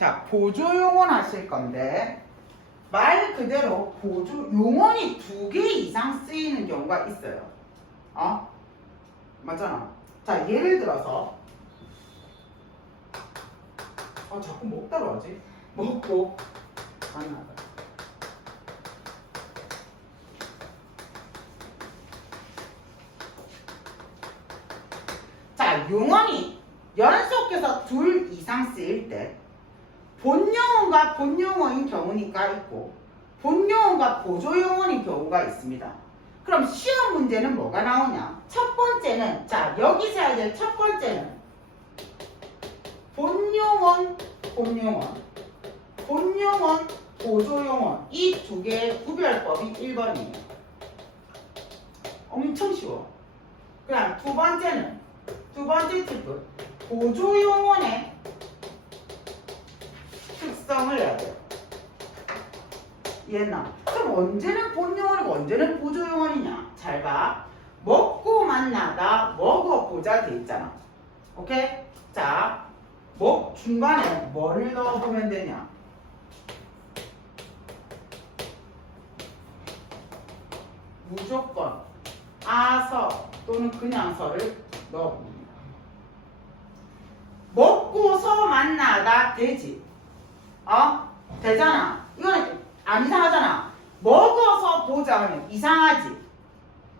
자, 보조 용언 하실 건데 말 그대로 보조 용언이 두 개 이상 쓰이는 경우가 있어요. 어? 맞잖아. 자, 예를 들어서 아, 자꾸 먹다로 하지? 먹고 만나다. 자, 용언이 연속해서 둘 이상 쓰일 때 본용어가 본용어인 경우니까 있고 본용어가 보조용어인 경우가 있습니다. 그럼 시험 문제는 뭐가 나오냐? 첫 번째는 자 여기서 해야 될 첫 번째는 본용언, 본용언, 본용언, 보조용언 이두 개의 구별법이 1번이에요. 엄청 쉬워. 그냥 두 번째는 두 번째 팁은 보조용언의 특성을 해야 돼요. 이해했나? 그럼 언제는 본용언이고 언제는 보조용언이냐? 잘 봐. 먹고 만나다 먹어보자 돼 있잖아. 오케이? 자, 먹 중간에 뭐를 넣어보면 되냐? 무조건 아서 또는 그냥 서를 넣어봅니다. 먹고서 만나다 되지. 어? 되잖아. 이거는 안 이상하잖아. 먹어서 보자 하면 이상하지.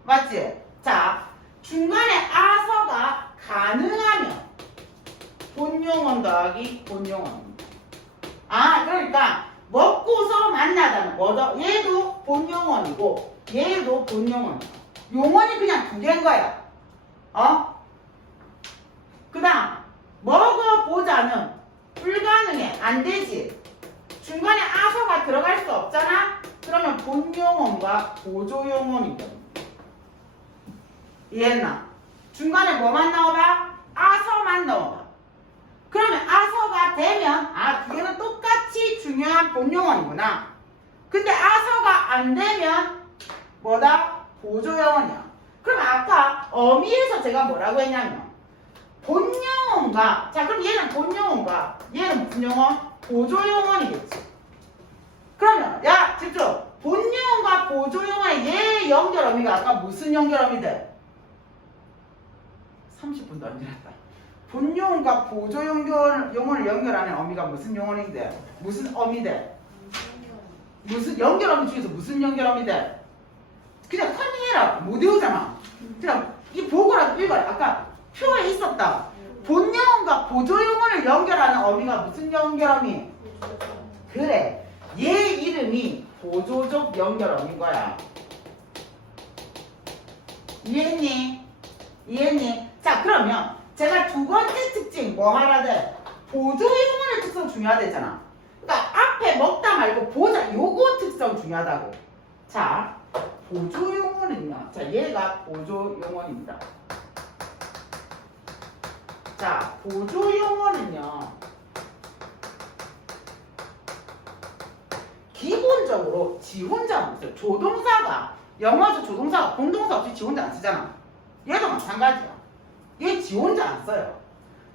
맞지? 자, 중간에 아서가 가능하면 본용언 더하기 본용언입니다. 아, 그러니까 먹고서 만나다는 뭐죠? 얘도 본용언이고 얘도 본용언이고 용언이 그냥 두 개인 거야. 어? 그 다음 먹어보자는 불가능해. 안 되지. 중간에 아서가 들어갈 수 없잖아? 그러면 본용언과 돼. 이해했나? 중간에 뭐만 넣어봐? 아서만 넣어봐. 그러면 아서가 되면 아, 두 개는 똑같이 중요한 본용언이구나. 근데 아서가 안 되면 뭐다? 보조용언이야. 그럼 아까 어미에서 제가 뭐라고 했냐면 본용어인가? 자, 그럼 얘는 본용어인가? 얘는 무슨 용어? 보조용어이겠지. 그러면 야, 집중. 본용어가 보조용어의 얘 연결 어미가 아까 무슨 연결 어미 돼? 30분도 안 지났다. 본용어가 보조 연결 용어를 연결하는 어미가 무슨 용어이 돼? 무슨 어미 돼? 무슨 연결 어미 중에서 무슨 연결 어미 돼? 그냥 컨닝해라. 못 외우잖아. 그냥 이 보고라도 읽어라. 아까 표에 있었다. 본영어과 보조용어를 연결하는 어미가 무슨 연결어미? 그래. 얘 이름이 보조적 연결어미인 거야. 이해했니? 이해했니? 자, 그러면 제가 두 번째 특징 뭐 하라 돼? 보조용어의 특성 중요하대잖아. 그러니까 앞에 먹다 말고 보자. 요거 특성 중요하다고. 자, 보조용어는요. 자, 얘가 보조용어입니다. 자, 보조용어는요. 기본적으로 지 혼자 안 써요. 조동사가 영어에서 조동사가 공동사 없이 지 혼자 안 쓰잖아. 얘도 마찬가지야. 얘 지 혼자 안 써요.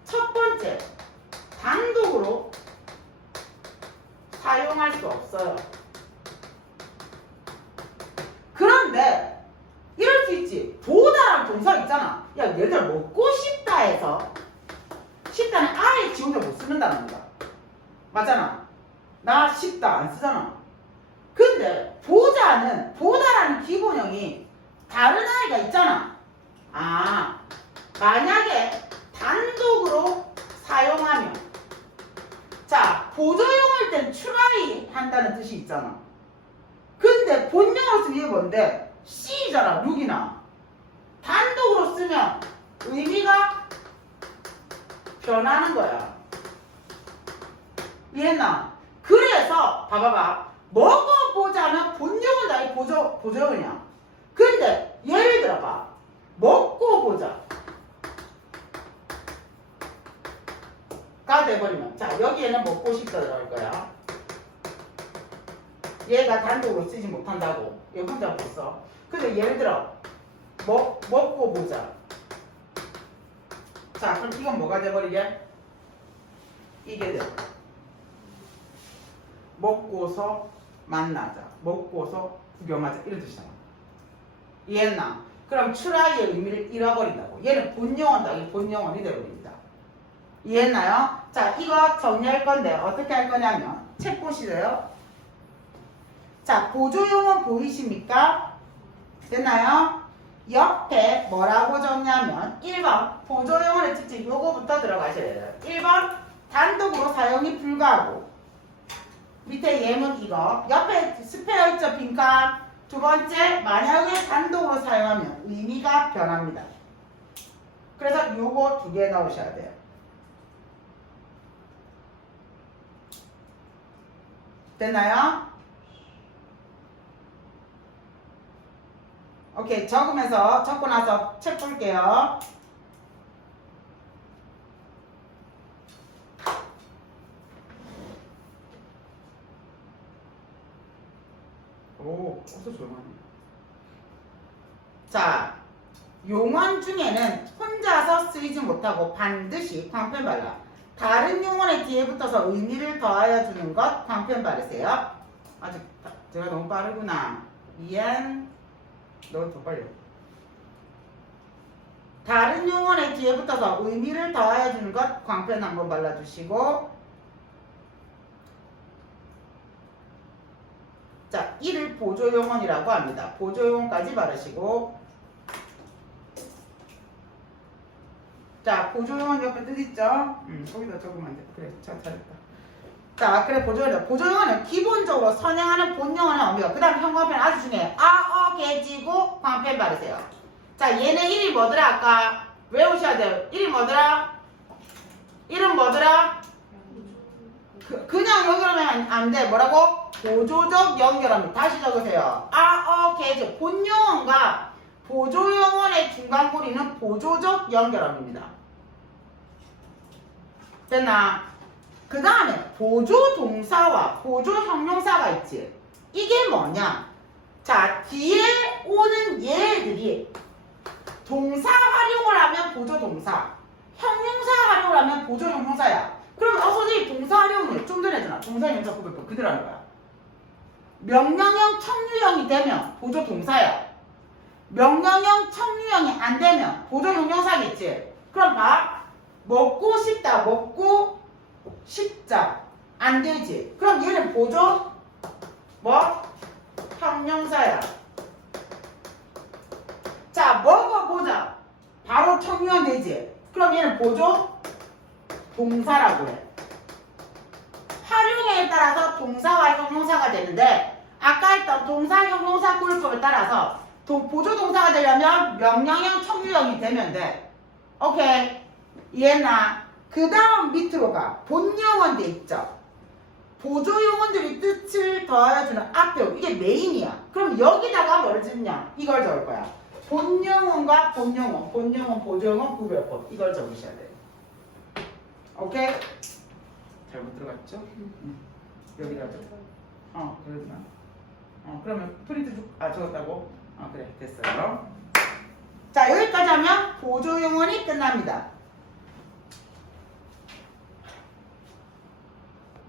첫 번째, 단독으로 사용할 수 없어요. 그런데 이럴 수 있지. 보다라는 동사 있잖아. 야, 얘들 먹고 싶다 해서 싶다는 아예 지 혼자 못 쓰는다는 거야. 맞잖아. 나 싶다 안 쓰잖아. 근데 보자는 보다라는 기본형이 다른 아이가 있잖아. 아, 만약에 단독으로 사용하면 자, 보조용어일 땐 try 한다는 뜻이 있잖아. 근데 본명으로 쓰면 이게 뭔데? C잖아, 룩이나. 단독으로 쓰면 의미가 변하는 거야. 이해했나? 그래서 봐봐봐. 먹어 보자는 본용은 나의 보조, 보조용이냐. 근데 예를 들어봐. 먹고 보자. 가 돼버리면 자 여기에는 먹고 싶다 들어갈 거야. 얘가 단독으로 쓰지 못한다고 얘 혼자 못 써. 근데 예를 들어 먹, 먹고 보자. 자 그럼 이건 뭐가 돼버리게? 이게 돼. 먹고서 만나자. 먹고서 구경하자. 이런 뜻이잖아. 이해했나? 그럼 try의 의미를 잃어버린다고. 얘는 본영어다. 이 본영어이 되어버립니다. 이해했나요? 자, 이거 정리할 건데 어떻게 할 거냐면 책 보시래요. 자, 보조용어 보이십니까? 됐나요? 옆에 뭐라고 적냐면 1번 보조용어의 특징 요거부터 들어가셔야 돼요. 1번 단독으로 사용이 불가하고 밑에 예문 이거 옆에 스페어 있죠 빈칸 두 번째 만약에 단독으로 사용하면 의미가 변합니다. 그래서 요거 두 개 넣으셔야 돼요. 됐나요? 오케이 적으면서 적고 나서 책 볼게요. 오, 어서 조용하네. 자, 용언 중에는 혼자서 쓰이지 못하고 반드시 광편 발라. 다른 용언의 뒤에 붙어서 의미를 더하여 주는 것 광편 바르세요. 아직 다- 제가 너무 빠르구나. 미안. 너더 빨리. 다른 용언의 뒤에 붙어서 의미를 더하여 주는 것 광편 한번 발라주시고 자, 이를 보조용언이라고 합니다. 보조용언까지 바르시고 자, 보조용언 옆에 뜻 있죠? 음, 거기다 적으면 안 돼. 그래, 잘, 잘했다. 자, 그래, 보조용언. 보조용언은 기본적으로 선행하는 본용어는 의미가. 그 다음 형광펜 아주 중요해. 아, 어, 개지고 광펜 바르세요. 자, 얘네 이름이 뭐더라, 아까? 외우셔야 돼요. 이름 뭐더라? 이름 뭐더라? 그, 그냥 연결하면 안, 안 돼. 뭐라고? 보조적 연결합니다. 다시 적으세요. 아, 어, 개지. 본용어과 보조용어의 중간고리는 보조적 연결함입니다. 됐나? 그 다음에 보조동사와 보조형용사가 있지. 이게 뭐냐? 자, 뒤에 오는 얘들이 동사 활용을 하면 보조동사, 형용사 활용을 하면 보조형용사야. 그럼 어, 선생님 동사 활용을 좀 전에 했잖아. 동사 형용사 구별법 그대로 하는 거야. 명령형 청유형이 되면 보조 동사야. 명령형 청유형이 안 되면 보조 형용사겠지. 그럼 봐. 먹고 싶다. 먹고 싶자. 안 되지. 그럼 얘는 보조 뭐? 형용사야. 자, 먹어보자. 바로 청유형 되지. 그럼 얘는 보조 동사라고 해. 활용에 따라서 동사와 형용사가 되는데 아까 했던 동사 형용사 구별법에 따라서 도- 보조 동사가 되려면 명령형 청유형이 되면 돼. 오케이. 이해나? 그 다음 밑으로 가. 본용어인데 있죠. 보조 용어들이 뜻을 더하여주는 앞에 이게 메인이야. 그럼 여기다가 뭐를 짓냐? 이걸 적을 거야. 본용어과 본용어, 본용어, 보조용어 구별법 이걸 적으셔야 돼. 오케이? 잘못 들어갔죠? 응. 여기다 적. 어, 그러구나. 어, 그러면 프린트 쭉, 아, 적었다고? 아, 그래, 됐어요. 자, 여기까지 하면 보조용어이 끝납니다.